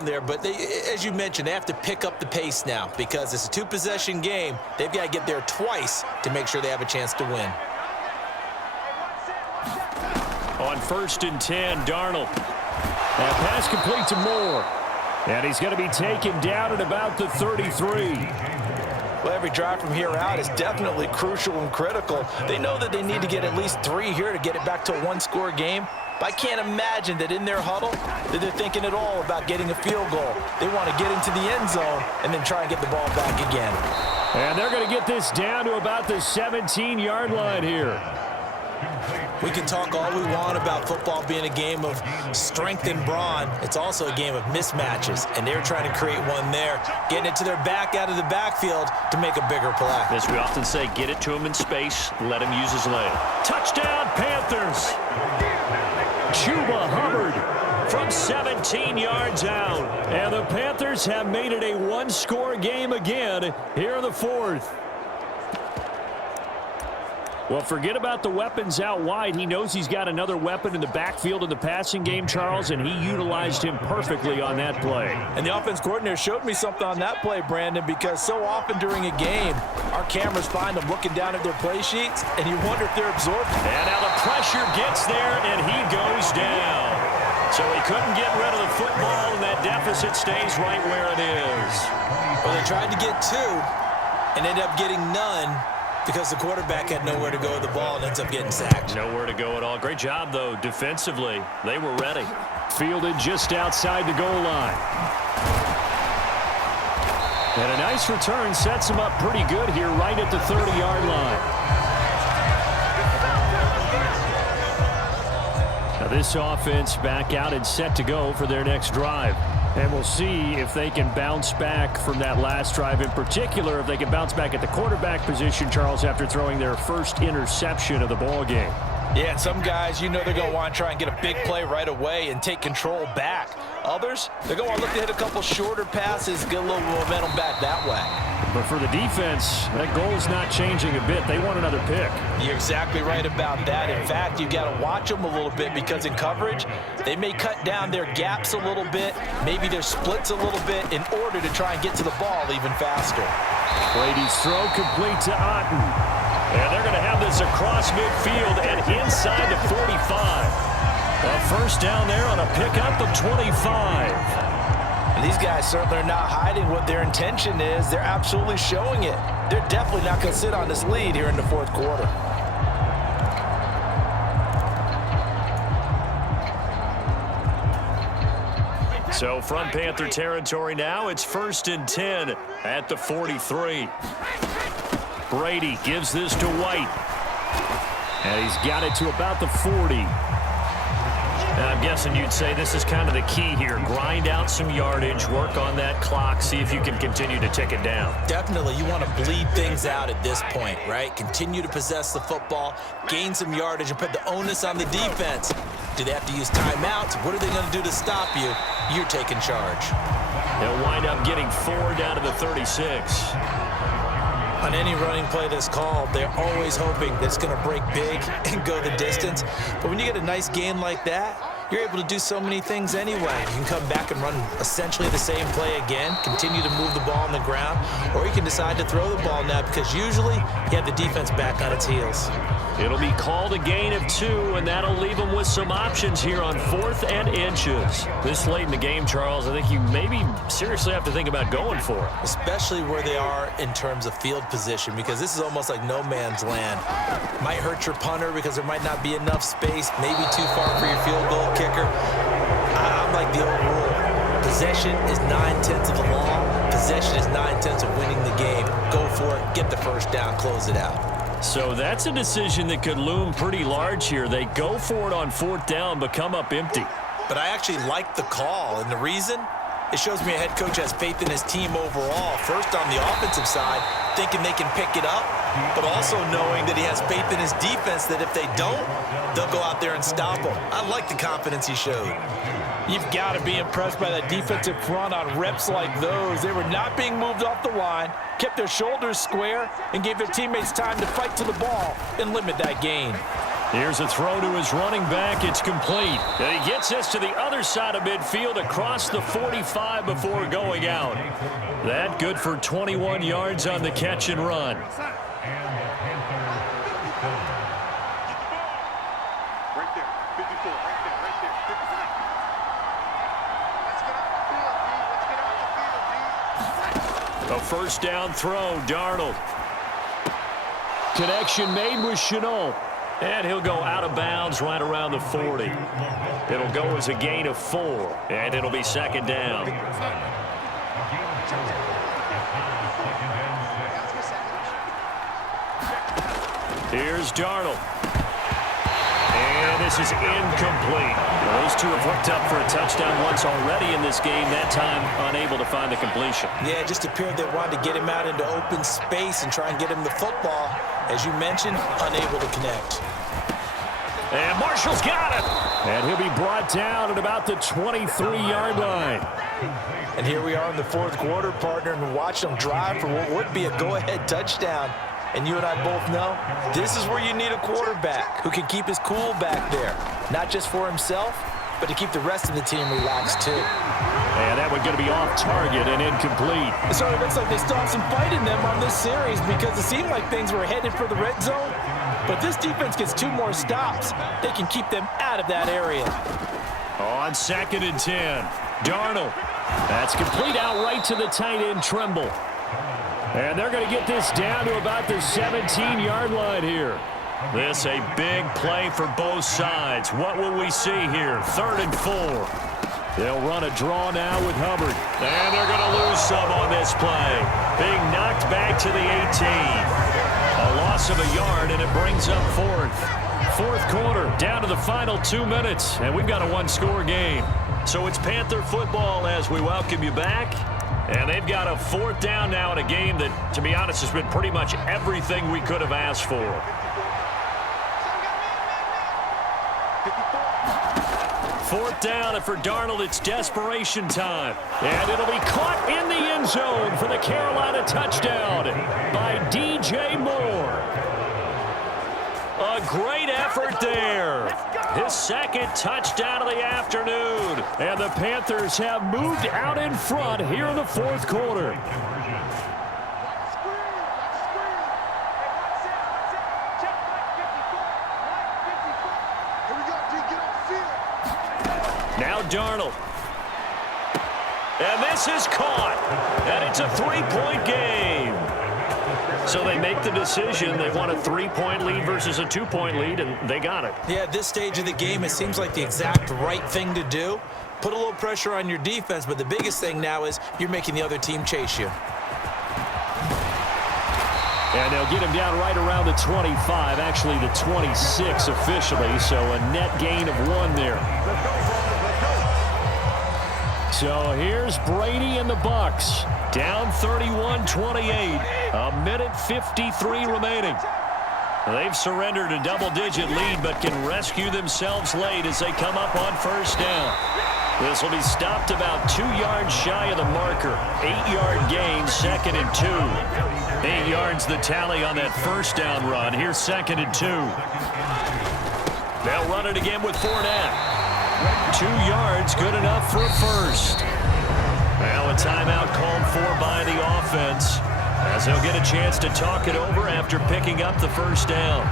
there, but they, as you mentioned, they have to pick up the pace now because it's a two-possession game. They've got to get there twice to make sure they have a chance to win. On 1st and 10, Darnold. That pass complete to Moore. And he's going to be taken down at about the 33. Well, every drive from here out is definitely crucial and critical. They know that they need to get at least 3 here to get it back to a one-score game. But I can't imagine that in their huddle that they're thinking at all about getting a field goal. They want to get into the end zone and then try and get the ball back again. And they're going to get this down to about the 17-yard line here. We can talk all we want about football being a game of strength and brawn. It's also a game of mismatches, and they're trying to create one there, getting it to their back out of the backfield to make a bigger play. As we often say, get it to him in space, let him use his leg. Touchdown, Panthers! Chuba Hubbard from 17 yards out. And the Panthers have made it a one-score game again here in the 4th. Well, forget about the weapons out wide. He knows he's got another weapon in the backfield in the passing game, Charles, and he utilized him perfectly on that play. And the offense coordinator showed me something on that play, Brandon, because so often during a game, our cameras find them looking down at their play sheets, and you wonder if they're absorbed. And now the pressure gets there, and he goes down. So he couldn't get rid of the football, and that deficit stays right where it is. Well, they tried to get 2 and ended up getting none, because the quarterback had nowhere to go with the ball and ends up getting sacked. Nowhere to go at all. Great job, though, defensively. They were ready. Fielded just outside the goal line. And a nice return sets him up pretty good here right at the 30-yard line. Now this offense back out and set to go for their next drive. And we'll see if they can bounce back from that last drive, in particular if they can bounce back at the quarterback position, Charles, after throwing their first interception of the ball game. Yeah, and some guys, you know they're going to want to try and get a big play right away and take control back. Others, they're going to want to look to hit a couple shorter passes, get a little momentum back that way. But for the defense, that goal is not changing a bit. They want another pick. You're exactly right about that. In fact, you got to watch them a little bit because in coverage, they may cut down their gaps a little bit, maybe their splits a little bit in order to try and get to the ball even faster. Brady's throw complete to Otten. And they're going to have this across midfield and inside the 45. A first down there on a pickup of 25. And these guys certainly are not hiding what their intention is. They're absolutely showing it. They're definitely not going to sit on this lead here in the 4th quarter. So from Panther territory now, it's 1st and 10 at the 43. Brady gives this to White. And he's got it to about the 40. And I'm guessing you'd say this is kind of the key here. Grind out some yardage, work on that clock, see if you can continue to tick it down. Definitely. You want to bleed things out at this point, right? Continue to possess the football, gain some yardage, and put the onus on the defense. Do they have to use timeouts? What are they going to do to stop you? You're taking charge. They'll wind up getting 4 down to the 36. On any running play that's called, they're always hoping that it's going to break big and go the distance. But when you get a nice gain like that, you're able to do so many things anyway. You can come back and run essentially the same play again, continue to move the ball on the ground, or you can decide to throw the ball now because usually you have the defense back on its heels. It'll be called a gain of 2, and that'll leave them with some options here on 4th and inches. This late in the game, Charles, I think you maybe seriously have to think about going for it. Especially where they are in terms of field position, because this is almost like no man's land. Might hurt your punter because there might not be enough space, maybe too far for your field goal kicker. I'm like the old rule. Possession is 9/10 of the law. Possession is 9/10 of winning the game. Go for it, get the first down, close it out. So that's a decision that could loom pretty large here. They go for it on 4th down, but come up empty. But I actually like the call, and the reason? It shows me a head coach has faith in his team overall. First on the offensive side, thinking they can pick it up, but also knowing that he has faith in his defense that if they don't, they'll go out there and stop them. I like the confidence he showed. You've got to be impressed by that defensive front on reps like those. They were not being moved off the line, kept their shoulders square, and gave their teammates time to fight to the ball and limit that gain. Here's a throw to his running back. It's complete. And he gets this to the other side of midfield across the 45 before going out. That good for 21 yards on the catch and run. A first down throw, Darnold. Connection made with Chenault. And he'll go out of bounds right around the 40. It'll go as a gain of 4, and it'll be second down. Here's Darnold. And this is incomplete. Well, those two have hooked up for a touchdown once already in this game, that time unable to find the completion. Yeah, it just appeared they wanted to get him out into open space and try and get him the football. As you mentioned, unable to connect. And Marshall's got it. And he'll be brought down at about the 23-yard line. And here we are in the fourth quarter, partner, and watch them drive for what would be a go-ahead touchdown. And you and I both know this is where you need a quarterback who can keep his cool back there. Not just for himself, but to keep the rest of the team relaxed too. And that one's going to be off target and incomplete. So it looks like they still have some fight in them on this series because it seemed like things were headed for the red zone. But this defense gets 2 more stops. They can keep them out of that area. On 2nd and 10, Darnold. That's complete out right to the tight end, Tremble. And they're going to get this down to about the 17-yard line here. This a big play for both sides. What will we see here? 3rd and 4. They'll run a draw now with Hubbard. And they're going to lose some on this play. Being knocked back to the 18. A loss of a yard, and it brings up 4th. Fourth quarter, down to the final 2 minutes, and we've got a 1-score game. So it's Panther football as we welcome you back. And they've got a 4th down now in a game that, to be honest, has been pretty much everything we could have asked for. Fourth down, and for Darnold, it's desperation time. And it'll be caught in the end zone for the Carolina touchdown by DJ Moore. A great effort there. His 2nd touchdown of the afternoon. And the Panthers have moved out in front here in the fourth quarter. Now Darnold. And this is caught. And it's a 3-point game. So they make the decision. They want a 3-point lead versus a 2-point lead, and they got it. Yeah, at this stage of the game, it seems like the exact right thing to do. Put a little pressure on your defense, but the biggest thing now is you're making the other team chase you. And they'll get him down right around the 25, actually the 26 officially, so a net gain of 1 there. So here's Brady and the Bucs. Down 31-28. A minute 53 remaining. They've surrendered a double-digit lead, but can rescue themselves late as they come up on 1st down. This will be stopped about 2 yards shy of the marker. 8-yard gain, 2nd and 2. 8 yards the tally on that 1st down run. Here's 2nd and 2. They'll run it again with Fournette. 2 yards, good enough for a 1st. Now a timeout called for by the offense as they'll get a chance to talk it over after picking up the 1st down.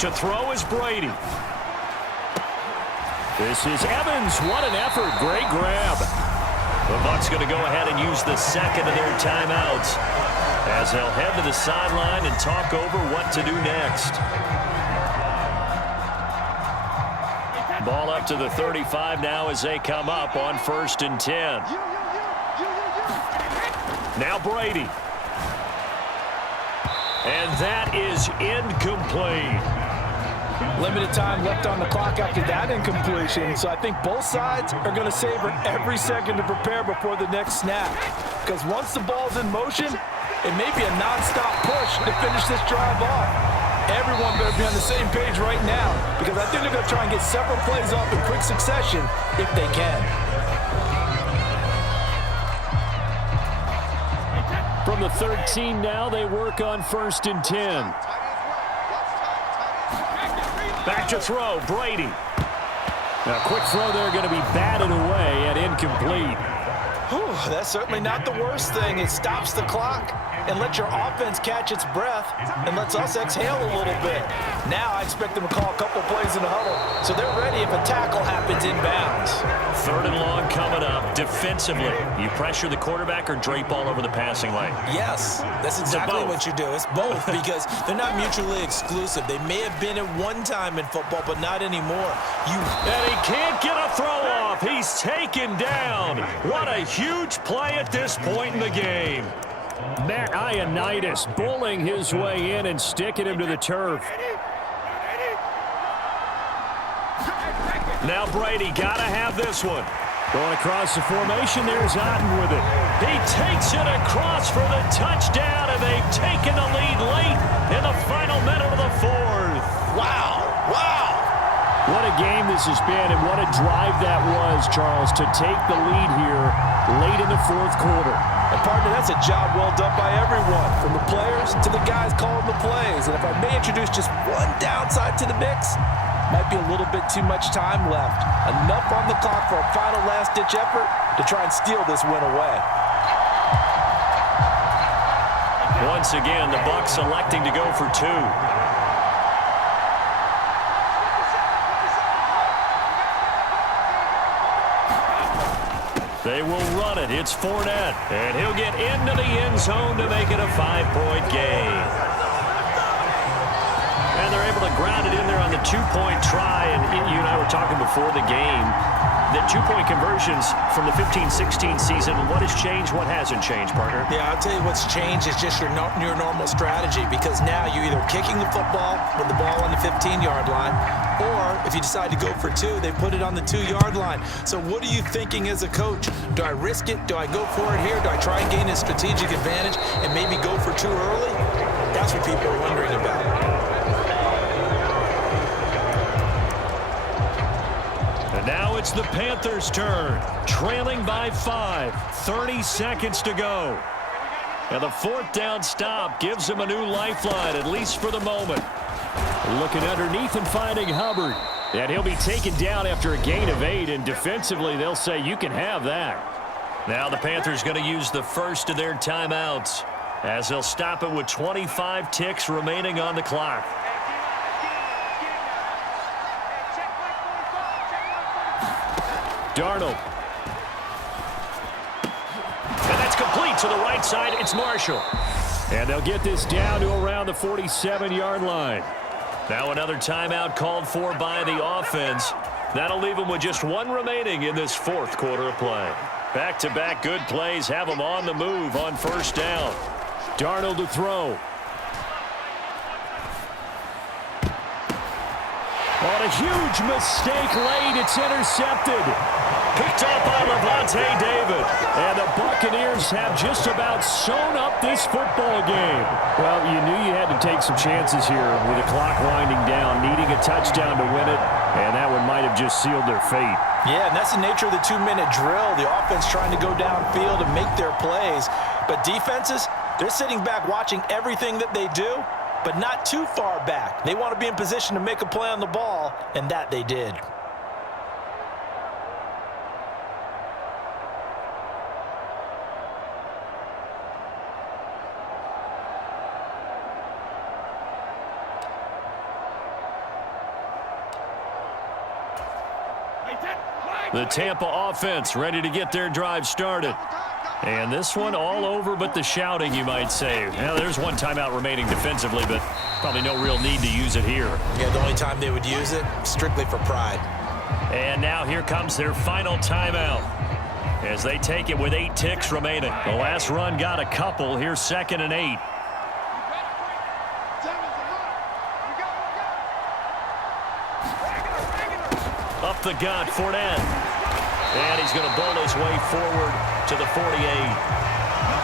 To throw is Brady. This is Evans. What an effort. Great grab. The Bucs going to go ahead and use the 2nd of their timeouts as they'll head to the sideline and talk over what to do next. Ball up to the 35 now as they come up on 1st and 10. Now Brady. And that is incomplete. Limited time left on the clock after that incompletion, so I think both sides are going to savor every second to prepare before the next snap. Because once the ball's in motion, it may be a non-stop push to finish this drive off. Everyone better be on the same page right now because I think they're going to try and get several plays off in quick succession if they can. From the 13 now, they work on 1st and 10. Back to throw, Brady. A quick throw there going to be batted away and incomplete. Whew, that's certainly not the worst thing. It stops the clock and lets your offense catch its breath and lets us exhale a little bit. Now I expect them to call a couple plays in the huddle so they're ready if a tackle happens inbounds. 3rd and long coming up. Defensively, you pressure the quarterback or drape all over the passing lane? Yes, that's exactly what you do. It's both because they're not mutually exclusive. They may have been at one time in football, but not anymore. And he can't get a throw off. He's taken down. What a huge play at this point in the game. Matt Ioannidis bowling his way in and sticking him to the turf. Now Brady got to have this one. Going across the formation, there's Otten with it. He takes it across for the touchdown, and they've taken the lead late in the final minute of the 4th. Wow, wow. What a game this has been, and what a drive that was, Charles, to take the lead here late in the 4th quarter. And partner, that's a job well done by everyone, from the players to the guys calling the plays. And if I may introduce just one downside to the mix, might be a little bit too much time left. Enough on the clock for a final last-ditch effort to try and steal this win away. Once again, the Bucs electing to go for 2. They will run it. It's Fournette. And he'll get into the end zone to make it a 5-point gain. And they're able to ground it in there on the 2-point try. And you and I were talking before the game. The 2-point conversions from the 15-16 season, what has changed, what hasn't changed, partner? Yeah, I'll tell you what's changed is just your normal strategy because now you're either kicking the football with the ball on the 15-yard line or if you decide to go for 2, they put it on the 2-yard line. So what are you thinking as a coach? Do I risk it? Do I go for it here? Do I try and gain a strategic advantage and maybe go for 2 early? That's what people are wondering about. Now it's the Panthers' turn, trailing by 5, 30 seconds to go. And the 4th down stop gives them a new lifeline, at least for the moment. Looking underneath and finding Hubbard. And he'll be taken down after a gain of 8, and defensively they'll say you can have that. Now the Panthers going to use the first of their timeouts as they'll stop it with 25 ticks remaining on the clock. Darnold. And that's complete to the right side. It's Marshall. And they'll get this down to around the 47-yard line. Now another timeout called for by the offense. That'll leave them with just 1 remaining in this 4th quarter of play. Back-to-back good plays have them on the move on 1st down. Darnold to throw. On a huge mistake late, it's intercepted. Picked up by Levante David. And the Buccaneers have just about sewn up this football game. Well, you knew you had to take some chances here with the clock winding down, needing a touchdown to win it, and that one might have just sealed their fate. Yeah, and that's the nature of the 2-minute drill. The offense trying to go downfield and make their plays. But defenses, they're sitting back watching everything that they do, but not too far back. They want to be in position to make a play on the ball, and that they did. The Tampa offense ready to get their drive started. And this one all over but the shouting, you might say. Well, there's 1 timeout remaining defensively, but probably no real need to use it here. Yeah, the only time they would use it, strictly for pride. And now here comes their final timeout as they take it with 8 ticks remaining. The last run got a couple. Here's 2nd and 8. Up the gut, Fournette. And he's going to bowl his way forward to the 48.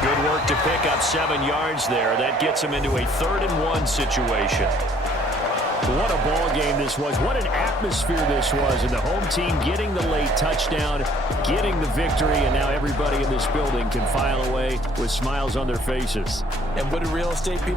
Good work to pick up 7 yards there. That gets him into a 3rd and 1 situation. What a ball game this was. What an atmosphere this was. And the home team getting the late touchdown, getting the victory, and now everybody in this building can file away with smiles on their faces. And what do real estate people